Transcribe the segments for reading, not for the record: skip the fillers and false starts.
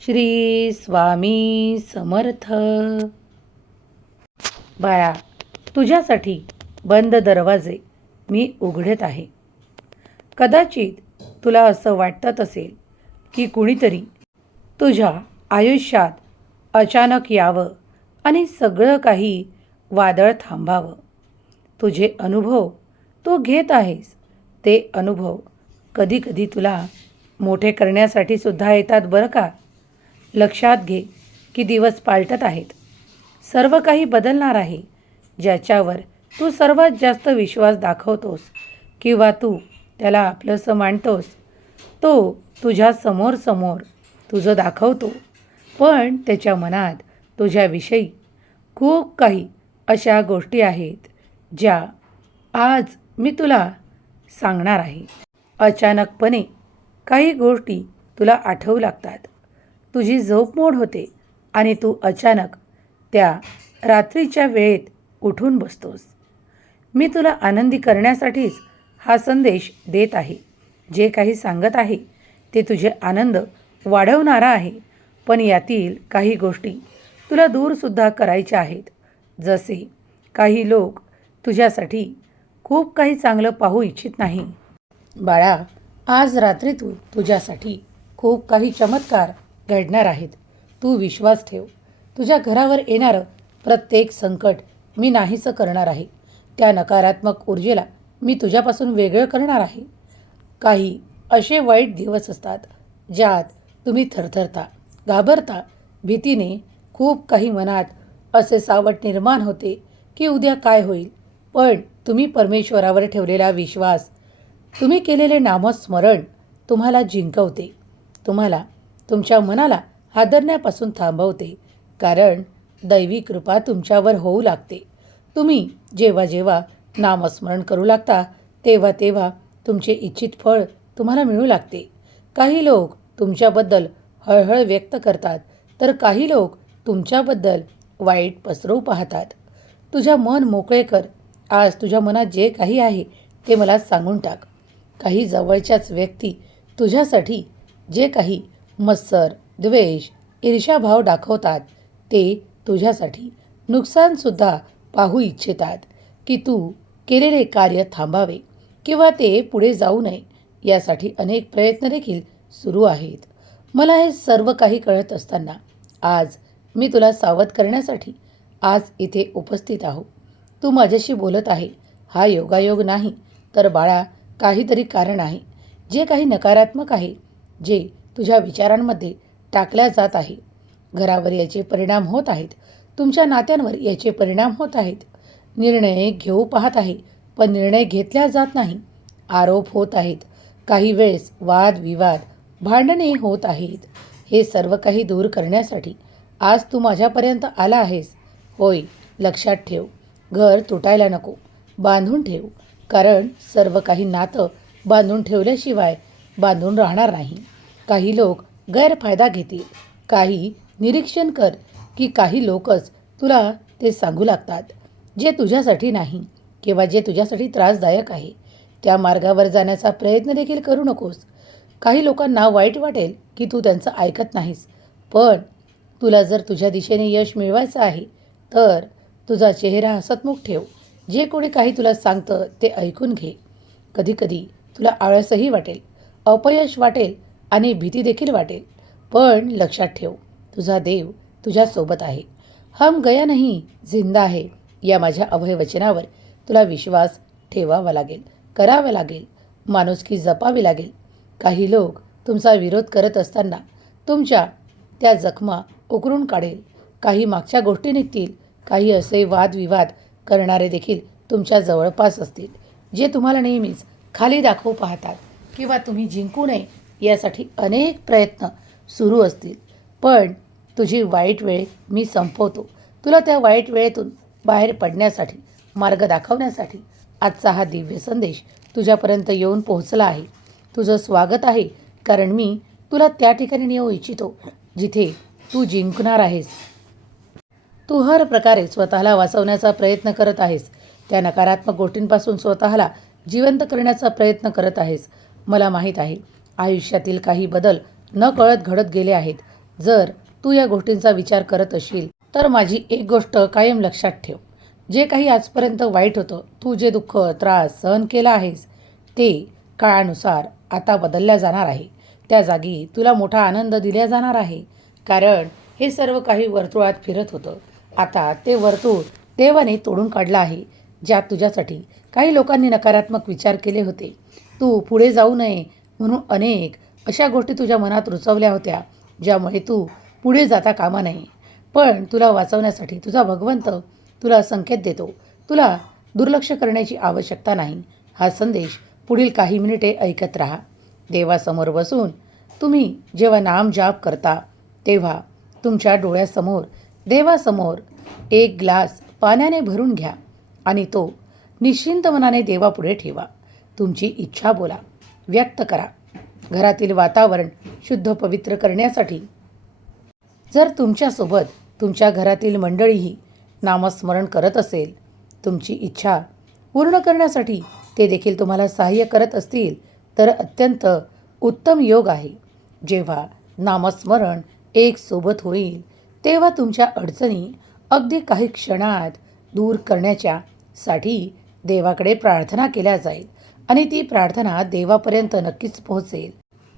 श्री स्वामी समर्थ. बाळा, तुझ्यासाठी बंद दरवाजे मी उघडत आहे. कदाचित तुला असं वाटत असेल की कुणीतरी तुझ्या आयुष्यात अचानक यावं आणि सगळं काही वादळ थांबावं. तुझे अनुभव तू घेत आहेस, ते अनुभव कधीकधी तुला मोठे करण्यासाठी सुद्धा येतात बरं का. लक्षात घे की दिवस पालटत आहेत. सर्व काही बदलणार आहे. ज्याच्यावर तू सर्वात जास्त विश्वास दाखवतोस किंवा तू त्याला आपलंसं मानतोस, तो तुझ्या समोर तुझं दाखवतो, पण त्याच्या मनात तुझ्याविषयी खूप काही अशा गोष्टी आहेत ज्या आज मी तुला सांगणार आहे. अचानकपणे काही गोष्टी तुला आठवू लागतात. तुझी झोप मोड होते आणि तू अचानक त्या रात्रीच्या वेळेत उठून बसतोस. मी तुला आनंदी करण्यासाठीच हा संदेश देत आहे. जे काही सांगत आहे ते तुझे आनंद वाढवणारा आहे, पण यातील काही गोष्टी तुला दूरसुद्धा करायच्या आहेत. जसे काही लोक तुझ्यासाठी खूप काही चांगलं पाहू इच्छित नाही. बाळा, आज रात्रीतून तुझ्यासाठी खूप काही चमत्कार घडणार आहेत. तू विश्वास ठेव. तुझ्या घरावर येणारं प्रत्येक संकट मी नाहीसं करणार आहे. त्या नकारात्मक ऊर्जेला मी तुझ्यापासून वेगळं करणार आहे. काही असे वाईट दिवस असतात ज्यात तुम्ही थरथरता, घाबरता, भीतीने खूप काही मनात असे सावट निर्माण होते की उद्या काय होईल. पण तुम्ही परमेश्वरावर ठेवलेला विश्वास, तुम्ही केलेले नामस्मरण तुम्हाला जिंकवते. तुम्हाला तुमच्या मनाला हादरण्यापासून थांबवते, कारण दैवी कृपा तुमच्यावर होऊ लागते. तुम्ही जेव्हा जेव्हा नामस्मरण करू लागता तेव्हा तेव्हा तुमचे इच्छित फळ तुम्हाला मिळू लागते. काही लोक तुमच्याबद्दल हळहळ व्यक्त करतात, तर काही लोक तुमच्याबद्दल वाईट पसरवू पाहतात. तुझ्या मन मोकळे कर. आज तुझ्या मनात जे काही आहे ते मला सांगून टाक. काही जवळच्याच व्यक्ती तुझ्यासाठी जे काही मत्सर, द्वेष, ईर्ष्याभाव दाखवतात, ते तुझ्यासाठी नुकसानसुद्धा पाहू इच्छितात की तू केलेले कार्य थांबावे किंवा ते पुढे जाऊ नये. यासाठी अनेक प्रयत्न देखील सुरू आहेत. मला हे सर्व काही कळत असताना आज मी तुला सावध करण्यासाठी आज इथे उपस्थित आहो. तू माझ्याशी बोलत आहे हा योगायोग नाही, तर बाळा काहीतरी कारण आहे. जे काही नकारात्मक आहे, जे तुझ्या विचारांमध्ये टाकल्या जात आहे, घरावर याचे परिणाम होत आहेत. तुमच्या नात्यांवर याचे परिणाम होत आहेत. निर्णय घेऊ पाहत आहे, पण निर्णय घेतल्या जात नाही. आरोप होत आहेत. काही वेळेस वादविवाद, भांडणे होत आहेत. हे सर्व काही दूर करण्यासाठी आज तू माझ्यापर्यंत आला आहेस. होय, लक्षात ठेव. घर तुटायला नको, बांधून ठेव. कारण सर्व काही नातं बांधून ठेवल्याशिवाय बांधून राहणार नाही. काही लोक गैरफायदा घेतील. काही निरीक्षण कर की काही लोकच तुला ते सांगू लागतात जे तुझ्यासाठी नाही किंवा जे तुझ्यासाठी त्रासदायक आहे. त्या मार्गावर जाण्याचा प्रयत्न देखील करू नकोस. काही लोकांना वाईट वाटेल की तू त्यांचं ऐकत नाहीस, पण तुला जर तुझ्या दिशेने यश मिळवायचं आहे तर तुझा चेहरा हसतमुख ठेव. जे कोणी काही तुला सांगतं ते ऐकून घे. कधीकधी तुला आळसही वाटेल, अपयश वाटेल आणि भीती देखील वाटेल, पण लक्षात ठेव, तुझा देव तुझ्यासोबत आहे. हम गया नहीं, जिंदा है या माझ्या अभय वचनावर तुला विश्वास ठेवावा लागेल, करावा लागेल, माणुसकी जपावी लागेल. काही लोक तुमचा विरोध करत असताना तुमच्या त्या जखमा उकरून काढेल. काही मागच्या गोष्टी निघतील. काही असे वादविवाद करणारे देखील तुमच्या जवळपास असतील, जे तुम्हाला नेहमीच खाली दाखवू पाहतात किंवा तुम्ही जिंकू नये यासाठी अनेक प्रयत्न सुरू असतील. पण तुझी वाईट वेळ मी संपवतो. तुला त्या वाईट वेळेतून बाहेर पडण्यासाठी, मार्ग दाखवण्यासाठी आजचा हा दिव्य संदेश तुझ्यापर्यंत येऊन पोहोचला आहे. तुझं स्वागत आहे, कारण मी तुला त्या ठिकाणी नेऊ इच्छितो जिथे तू जिंकणार आहेस. तू हर प्रकारे स्वतःला वाचवण्याचा प्रयत्न करत आहेस. त्या नकारात्मक गोष्टींपासून स्वतःला जिवंत करण्याचा प्रयत्न करत आहेस. मला माहीत आहे, आयुष्यातील काही बदल नकळत घडत गेले आहेत. जर तू या गोष्टींचा विचार करत असशील तर माझी एक गोष्ट कायम लक्षात ठेव. जे काही आजपर्यंत वाईट होतं, तू जे दुःख त्रास सहन केला आहेस ते काळानुसार आता बदलल्या जाणार आहे. त्या जागी तुला मोठा आनंद दिला जाणार आहे. कारण हे सर्व काही वर्तुळात फिरत होतं. आता ते वर्तुळ देवाने तोडून काढलं आहे. ज्यात तुझ्यासाठी काही लोकांनी नकारात्मक विचार केले होते. तू पुढे जाऊ नये म्हणून अनेक अशा गोष्टी तुझ्या मनात रुजवल्या होत्या ज्यामुळे तू पुढे जाता कामा नये. पण तुला वाचवण्यासाठी तुझा भगवंत तुला संकेत देतो. तुला दुर्लक्ष करण्याची आवश्यकता नाही. हा संदेश पुढील काही मिनिटे ऐकत राहा. देवासमोर बसून तुम्ही जेव्हा नाम जाप करता तेव्हा तुमच्या डोळ्यासमोर देवासमोर एक ग्लास पाण्याने भरून घ्या आणि तो निश्चिंत मनाने देवापुढे ठेवा. तुमची इच्छा बोला, व्यक्त करा. घरातील वातावरण शुद्ध पवित्र करण्यासाठी जर तुमच्यासोबत तुमच्या घरातील मंडळीही नामस्मरण करत असेल, तुमची इच्छा पूर्ण करण्यासाठी ते देखील तुम्हाला सहाय्य करत असतील तर अत्यंत उत्तम योग आहे. जेव्हा नामस्मरण एक सोबत होईल तेव्हा तुमच्या अडचणी अगदी काही क्षणात दूर करण्याच्यासाठी देवाकडे प्रार्थना केल्या जाईल आणि ती प्रार्थना देवापर्यंत नक्कीच पोहोचेल.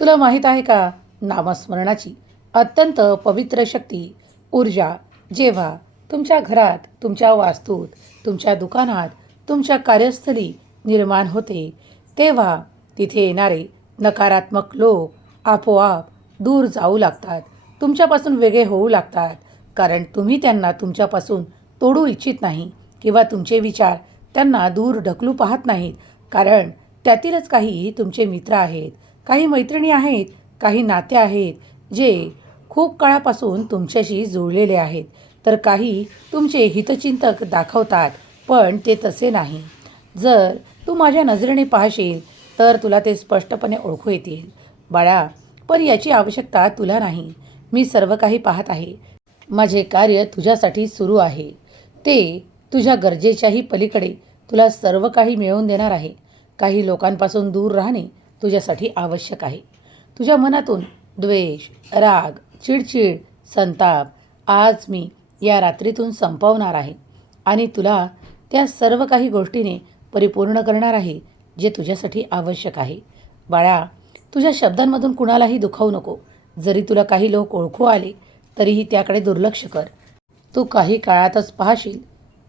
तुला माहीत आहे का, नामस्मरणाची अत्यंत पवित्र शक्ती ऊर्जा जेव्हा तुमच्या घरात, तुमच्या वास्तूत, तुमच्या दुकानात, तुमच्या कार्यस्थली निर्माण होते तेव्हा तिथे येणारे नकारात्मक लोक आपोआप दूर जाऊ लागतात, तुमच्यापासून वेगळे होऊ लागतात. कारण तुम्ही त्यांना तुमच्यापासून तोडू इच्छित नाही किंवा तुमचे विचार त्यांना दूर ढकलू पाहत नाहीत. कारण त्यातीलच काही तुमचे मित्र आहेत, काही मैत्रिणी आहेत, काही नाते आहेत जे खूप काळापासून तुमच्याशी जुळलेले आहेत. तर काही तुमचे हितचिंतक दाखवतात पण ते तसे नाही. जर तू माझ्या नजरेने पाहशील तर तुला ते स्पष्टपणे ओळखू येतील. बाळा, पण याची आवश्यकता तुला नाही. मी सर्व काही पाहत आहे. माझे कार्य तुझ्यासाठी सुरू आहे. ते तुझ्या गरजेच्याही पलीकडे तुला सर्व काही मिळवून देणार आहे. काही लोकांपासून दूर राहणे तुझ्यासाठी आवश्यक आहे. तुझ्या मनातून द्वेष, राग, चिडचिड, संताप आज मी या रात्रीतून संपवणार आहे आणि तुला त्या सर्व काही गोष्टीने परिपूर्ण करणार आहे जे तुझ्यासाठी आवश्यक आहे. बाळा, तुझ्या शब्दांमधून कुणालाही दुखावू नको. जरी तुला काही लोक ओळखू आले तरीही त्याकडे दुर्लक्ष कर. तू काही काळातच पाहशील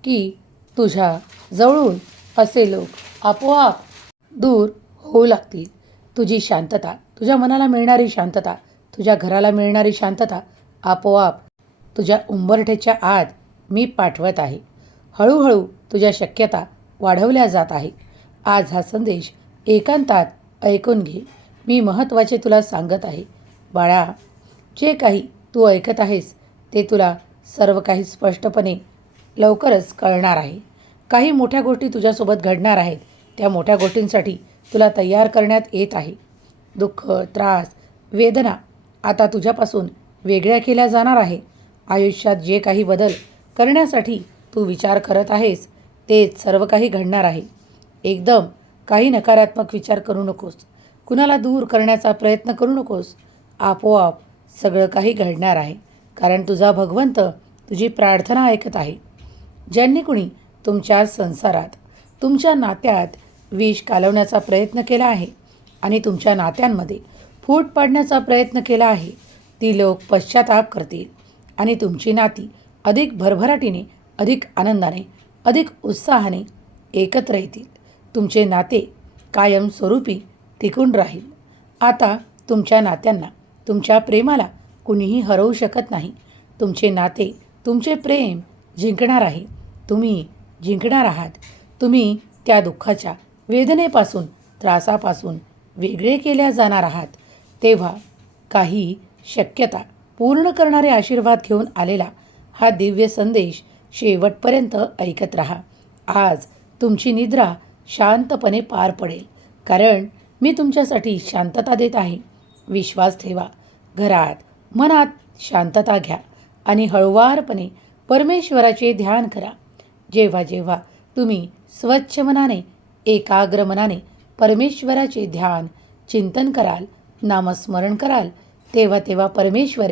की तुझ्या जवळून असे लोक आपोआप दूर होऊ लागतील. तुझी शांतता, तुझ्या मनाला मिळणारी शांतता, तुझ्या घराला मिळणारी शांतता आपोआप तुझ्या उंबरठ्याच्या आत मी पाठवत आहे. हळूहळू तुझ्या शक्यता वाढवल्या जात आहे. आज हा संदेश एकांतात ऐकून घे. मी महत्त्वाचे तुला सांगत आहे. बाळा, जे काही तू ऐकत आहेस ते तुला सर्व काही स्पष्टपणे लवकरच कळणार आहे. काही मोठ्या गोष्टी तुझ्यासोबत घडणार आहेत. त्या मोठ्या गोष्टींसाठी तुला तयार करण्यात येत आहे. दुःख, त्रास, वेदना आता तुझ्यापासून वेगळ्या केल्या जाणार आहे. आयुष्यात जे काही बदल करण्यासाठी तू विचार करत आहेस तेच सर्व काही घडणार आहे. एकदम काही नकारात्मक विचार करू नकोस. कुणाला दूर करण्याचा प्रयत्न करू नकोस. आपोआप सगळं काही घडणार आहे. कारण तुझा भगवंत तुझी प्रार्थना ऐकत आहे. ज्यांनी कुणी तुमच्या संसारात, तुमच्या नात्यात विष कालवण्याचा प्रयत्न केला आहे आणि तुमच्या नात्यांमध्ये फूट पाडण्याचा प्रयत्न केला आहे, ती लोक पश्चाताप करतील आणि तुमची नाती अधिक भरभराटीने, अधिक आनंदाने, अधिक उत्साहाने एकत्र येतील. तुमचे नाते कायमस्वरूपी टिकून राहील. आता तुमच्या नात्यांना, तुमच्या प्रेमाला कुणीही हरवू शकत नाही. तुमचे नाते, तुमचे प्रेम जिंकणार आहे. तुम्ही जिंकणार आहात. तुम्ही त्या दुःखाच्या वेदनेपासून, त्रासापासून वेगळे केल्या जाणार आहात. तेव्हा काही शक्यता पूर्ण करणारे आशीर्वाद घेऊन आलेला हा दिव्य संदेश शेवटपर्यंत ऐकत राहा. आज तुमची निद्रा शांतपणे पार पडेल. कारण मी तुमच्यासाठी शांतता देत आहे. विश्वास ठेवा. घरात, मनात शांतता घ्या आणि हळुवारपणे परमेश्वराचे ध्यान करा. जेव्हा जेव्हा तुम्ही स्वच्छ मनाने, एकाग्र मनाने परमेश्वराचे ध्यान, चिंतन कराल, नामस्मरण कराल, तेव्हा तेव्हा परमेश्वर